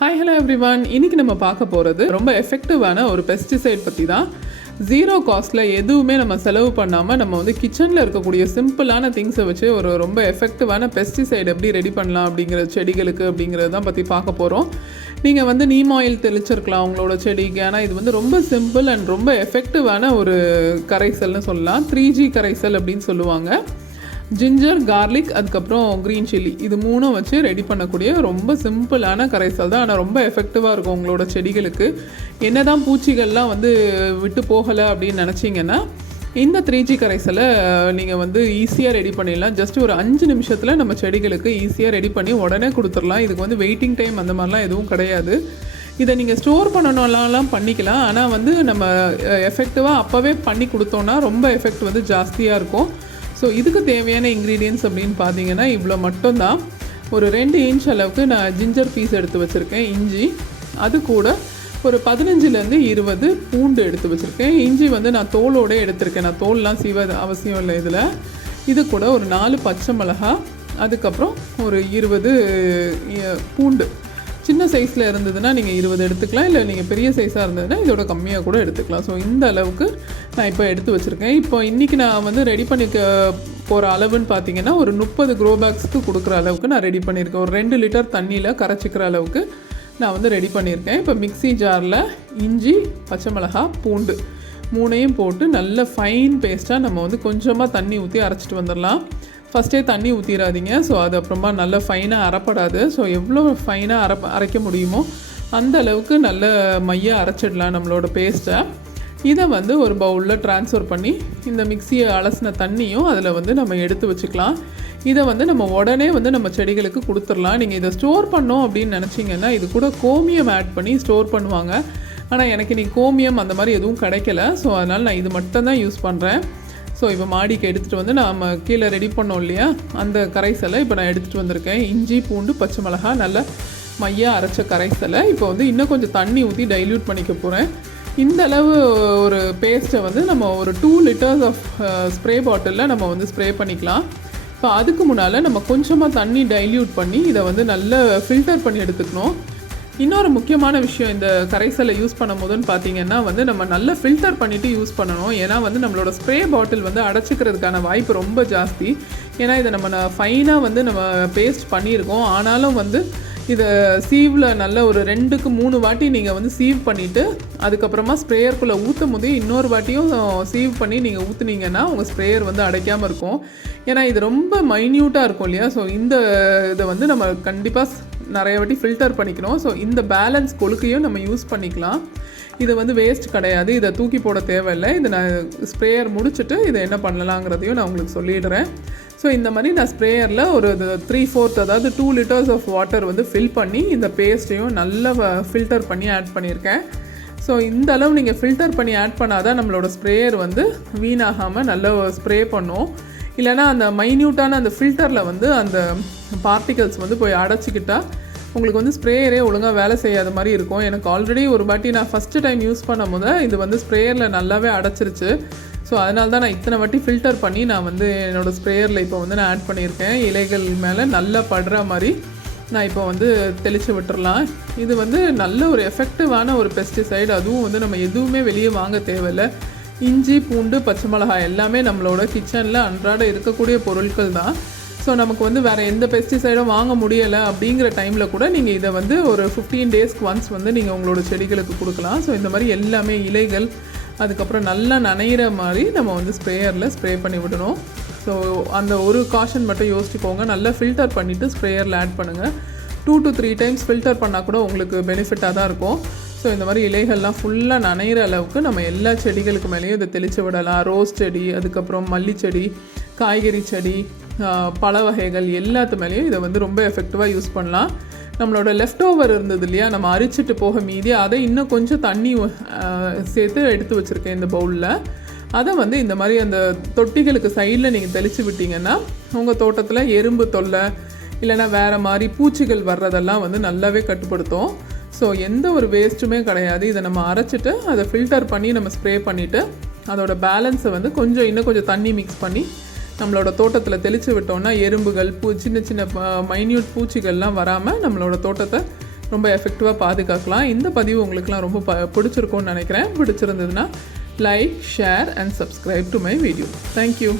Hi hello everyone. இன்றைக்கி நம்ம பார்க்க போகிறது ரொம்ப எஃபெக்டிவான ஒரு பெஸ்டிசைட் பற்றி தான். ஜீரோ காஸ்ட்டில் எதுவுமே நம்ம செலவு பண்ணாமல் நம்ம வந்து கிச்சனில் இருக்கக்கூடிய சிம்பிளான திங்ஸை வச்சு ஒரு ரொம்ப எஃபெக்டிவான பெஸ்டிசைட் எப்படி ரெடி பண்ணலாம் அப்படிங்கிற செடிகளுக்கு அப்படிங்கிறது தான் பற்றி பார்க்க போகிறோம். நீங்கள் வந்து நீம் ஆயில் தெளிச்சிருக்கலாம் உங்களோட செடிக்கு. ஆனால் இது வந்து ரொம்ப சிம்பிள் அண்ட் ரொம்ப எஃபெக்டிவான ஒரு கரைசல்னு சொல்லலாம். 3G கரைசல் அப்படின்னு சொல்லுவாங்க. ஜிஞ்சர், கார்லிக், அதுக்கப்புறம் க்ரீன் சில்லி, இது மூணும் வச்சு ரெடி பண்ணக்கூடிய ரொம்ப சிம்பிளான கரைசல் தான். ஆனால் ரொம்ப எஃபெக்டிவாக இருக்கும் உங்களோட செடிகளுக்கு. என்ன தான் பூச்சிகள்லாம் வந்து விட்டு போகலை அப்படின்னு நினச்சிங்கன்னா இந்த 3G கரைசலை நீங்கள் வந்து ஈஸியாக ரெடி பண்ணிடலாம். ஜஸ்ட் ஒரு 5 நிமிஷத்தில் நம்ம செடிகளுக்கு ஈஸியாக ரெடி பண்ணி உடனே கொடுத்துடலாம். இதுக்கு வந்து வெயிட்டிங் டைம் அந்த மாதிரிலாம் எதுவும் கிடையாது. இதை நீங்கள் ஸ்டோர் பண்ணணும்லாம் பண்ணிக்கலாம். ஆனால் வந்து நம்ம எஃபெக்டிவாக அப்போவே பண்ணி கொடுத்தோன்னா ரொம்ப எஃபெக்ட் வந்து ஜாஸ்தியாக இருக்கும். ஸோ இதுக்கு தேவையான இன்க்ரீடியன்ட்ஸ் அப்படின்னு பார்த்தீங்கன்னா இவ்வளோ மட்டும்தான். ஒரு 2 இன்ச் அளவுக்கு நான் ஜிஞ்சர் பீஸ் எடுத்து வச்சுருக்கேன், இஞ்சி. அது கூட ஒரு 15லேருந்து 20 பூண்டு எடுத்து வச்சுருக்கேன். இஞ்சி வந்து நான் தோலோடு எடுத்திருக்கேன், நான் தோல்லாம் சீவ அவசியம் இல்லை இதில். இது கூட ஒரு 4 பச்சை மிளகா, அதுக்கப்புறம் ஒரு 20 பூண்டு. சின்ன சைஸில் இருந்ததுன்னா நீங்கள் 20 எடுத்துக்கலாம், இல்லை நீங்கள் பெரிய சைஸாக இருந்ததுன்னா இதோட கம்மியாக கூட எடுத்துக்கலாம். ஸோ இந்த அளவுக்கு நான் இப்போ எடுத்து வச்சுருக்கேன். இப்போ இன்றைக்கி நான் வந்து ரெடி பண்ணிக்க போகிற அளவுன்னு பார்த்தீங்கன்னா ஒரு 30 க்ரோ பேக்ஸ்க்கு கொடுக்குற அளவுக்கு நான் ரெடி பண்ணியிருக்கேன். ஒரு 2 லிட்டர் தண்ணியில் கரைச்சிக்கிற அளவுக்கு நான் வந்து ரெடி பண்ணியிருக்கேன். இப்போ மிக்ஸி ஜாரில் இஞ்சி, பச்சை மிளகா, பூண்டு மூணையும் போட்டு நல்ல ஃபைன் பேஸ்ட்டாக நம்ம வந்து கொஞ்சமாக தண்ணி ஊற்றி அரைச்சிட்டு வந்துடலாம். ஃபஸ்ட்டே தண்ணி ஊற்றிடாதீங்க. ஸோ அது அப்புறமா நல்ல ஃபைனாக அரைப்படாது. ஸோ எவ்வளோ ஃபைனாக அரைக்க முடியுமோ அந்த அளவுக்கு நல்ல மையாக அரைச்சிடலாம் நம்மளோட பேஸ்ட்டை. இதை வந்து ஒரு பவுலில் ட்ரான்ஸ்ஃபர் பண்ணி இந்த மிக்சியை அலசின தண்ணியும் அதில் வந்து நம்ம எடுத்து வச்சுக்கலாம். இதை வந்து நம்ம உடனே வந்து நம்ம செடிகளுக்கு கொடுத்துடலாம். நீங்கள் இதை ஸ்டோர் பண்ணோம் அப்படின்னு நினச்சிங்கன்னா இது கூட கோமியம் ஆட் பண்ணி ஸ்டோர் பண்ணுவாங்க. ஆனால் எனக்கு இன்றைக்கி கோமியம் அந்த மாதிரி எதுவும் கிடைக்கல. ஸோ அதனால் நான் இது மட்டும் தான் யூஸ் பண்ணுறேன். ஸோ இப்போ மாடிக்கு எடுத்துகிட்டு வந்து நம்ம கீழே ரெடி பண்ணோம் இல்லையா, அந்த கரைசலை இப்போ நான் எடுத்துகிட்டு வந்திருக்கேன். இஞ்சி, பூண்டு, பச்சை மிளகா நல்ல மையாக அரைச்ச கரைசலை இப்போ வந்து இன்னும் கொஞ்சம் தண்ணி ஊற்றி டைல்யூட் பண்ணிக்க போகிறேன். இந்த அளவு ஒரு பேஸ்ட்டை வந்து நம்ம ஒரு 2 லிட்டர்ஸ் ஆஃப் ஸ்ப்ரே பாட்டிலில் நம்ம வந்து ஸ்ப்ரே பண்ணிக்கலாம். இப்போ அதுக்கு முன்னால் நம்ம கொஞ்சமாக தண்ணி டைல்யூட் பண்ணி இதை வந்து நல்லா ஃபில்டர் பண்ணி எடுத்துக்கணும். இன்னொரு முக்கியமான விஷயம் இந்த கரைசலை யூஸ் பண்ணும் போதுன்னு பார்த்தீங்கன்னா வந்து நம்ம நல்லா ஃபில்டர் பண்ணிவிட்டு யூஸ் பண்ணணும். ஏன்னா வந்து நம்மளோட ஸ்ப்ரே பாட்டில் வந்து அடைச்சிக்கிறதுக்கான வாய்ப்பு ரொம்ப ஜாஸ்தி. ஏன்னா இதை நம்ம ஃபைனாக வந்து நம்ம பேஸ்ட் பண்ணியிருக்கோம். ஆனாலும் வந்து இதை சீவில் நல்ல ஒரு 2க்கு 3 வாட்டி நீங்கள் வந்து சீவ் பண்ணிவிட்டு அதுக்கப்புறமா ஸ்ப்ரேயருக்குள்ளே ஊற்றும் போதே இன்னொரு வாட்டியும் சீவ் பண்ணி நீங்கள் ஊற்றுனீங்கன்னா உங்கள் ஸ்ப்ரேயர் வந்து அடைக்காமல் இருக்கும். ஏன்னா இது ரொம்ப மைன்யூட்டாக இருக்கும் இல்லையா. ஸோ இந்த இதை வந்து நம்ம கண்டிப்பாக நிறைய வாட்டி ஃபில்டர் பண்ணிக்கணும். ஸோ இந்த பேலன்ஸ் கொழுக்கையும் நம்ம யூஸ் பண்ணிக்கலாம். இது வந்து வேஸ்ட் கிடையாது, இதை தூக்கி போட தேவையில்லை. இதை நான் ஸ்ப்ரேயர் முடிச்சுட்டு இதை என்ன பண்ணலாங்கிறதையும் நான் உங்களுக்கு சொல்லிடுறேன். ஸோ இந்த மாதிரி நான் ஸ்ப்ரேயரில் ஒரு 3/4 அதாவது 2 லிட்டர்ஸ் ஆஃப் வாட்டர் வந்து ஃபில் பண்ணி இந்த பேஸ்ட்டையும் நல்லா ஃபில்டர் பண்ணி ஆட் பண்ணியிருக்கேன். ஸோ இந்த அளவு நீங்கள் ஃபில்டர் பண்ணி ஆட் பண்ணாதான் நம்மளோட ஸ்ப்ரேயர் வந்து வீணாகாமல் நல்லா ஸ்ப்ரே பண்ணும். இல்லைனா அந்த மைன்யூட்டான அந்த ஃபில்டரில் வந்து அந்த பார்ட்டிகல்ஸ் வந்து போய் அடைச்சிக்கிட்டா உங்களுக்கு வந்து ஸ்ப்ரேயரே ஒழுங்காக வேலை செய்யாத மாதிரி இருக்கும். எனக்கு ஆல்ரெடி ஒரு வாட்டி நான் ஃபஸ்ட்டு டைம் யூஸ் பண்ணும் போது இது வந்து ஸ்ப்ரேயரில் நல்லாவே அடைச்சிருச்சு. ஸோ அதனால தான் நான் இத்தனை வாட்டி ஃபில்டர் பண்ணி நான் வந்து என்னோடய ஸ்ப்ரேயரில் இப்போ வந்து நான் ஆட் பண்ணியிருக்கேன். இலைகள் மேலே நல்லா படுற மாதிரி நான் இப்போ வந்து தெளித்து விட்டுறலாம். இது வந்து நல்ல ஒரு எஃபெக்டிவான ஒரு பெஸ்டிசைடு. அதுவும் வந்து நம்ம எதுவுமே வெளியே வாங்க தேவையில்லை. இஞ்சி, பூண்டு, பச்சை மிளகாய் எல்லாமே நம்மளோட கிச்சனில் அன்றாட இருக்கக்கூடிய பொருட்கள் தான். ஸோ நமக்கு வந்து வேறு எந்த பெஸ்டிசைடும் வாங்க முடியலை அப்படிங்கிற டைமில் கூட நீங்கள் இதை வந்து ஒரு 15 டேஸ்க்கு ஒன்ஸ் வந்து நீங்கள் உங்களோட செடிகளுக்கு கொடுக்கலாம். ஸோ இந்த மாதிரி எல்லாமே இலைகள் அதுக்கப்புறம் நல்லா நனைகிற மாதிரி நம்ம வந்து ஸ்ப்ரேயரில் ஸ்ப்ரே பண்ணி விடணும். ஸோ அந்த ஒரு காஷன் மட்டும் யோசிச்சுக்கோங்க. நல்லா ஃபில்டர் பண்ணிவிட்டு ஸ்ப்ரேயரில் ஆட் பண்ணுங்கள். 2 to 3 டைம்ஸ் ஃபில்டர் பண்ணால் கூட உங்களுக்கு பெனிஃபிட்டாக தான் இருக்கும். ஸோ இந்த மாதிரி இலைகள்லாம் ஃபுல்லாக நனைகிற அளவுக்கு நம்ம எல்லா செடிகளுக்கு மேலேயும் இதை தெளித்து விடலாம். ரோஸ் செடி, அதுக்கப்புறம் மல்லிச்செடி, காய்கறி செடி, பழ வகைகள் எல்லாத்து மேலேயும் இதை வந்து ரொம்ப எஃபெக்டிவாக யூஸ் பண்ணலாம். நம்மளோட லெஃப்ட் ஓவர் இருந்தது இல்லையா, நம்ம அரிச்சிட்டு போக மீதி அதை இன்னும் கொஞ்சம் தண்ணி சேர்த்து எடுத்து வச்சுருக்கேன் இந்த பவுலில். அதை வந்து இந்த மாதிரி அந்த தொட்டிகளுக்கு சைடில் நீங்கள் தெளித்து விட்டிங்கன்னா உங்கள் தோட்டத்தில் எறும்பு தொல்லை இல்லைனா வேறு மாதிரி பூச்சிகள் வர்றதெல்லாம் வந்து நல்லாவே கட்டுப்படுத்தும். ஸோ எந்த ஒரு வேஸ்ட்டுமே கிடையாது. இதை நம்ம அரைச்சிட்டு அதை ஃபில்டர் பண்ணி நம்ம ஸ்ப்ரே பண்ணிவிட்டு அதோட பேலன்ஸை வந்து இன்னும் கொஞ்சம் தண்ணி மிக்ஸ் பண்ணி நம்மளோட தோட்டத்தில் தெளித்து விட்டோம்னா எறும்புகள் சின்ன சின்ன மைன்யூட் பூச்சிகள்லாம் வராமல் நம்மளோட தோட்டத்தை ரொம்ப எஃபெக்டிவாக பாதுகாக்கலாம். இந்த பதிவு உங்களுக்குலாம் ரொம்ப பிடிச்சிருக்கும்னு நினைக்கிறேன். பிடிச்சிருந்ததுன்னா like, share and subscribe to my video. Thank you.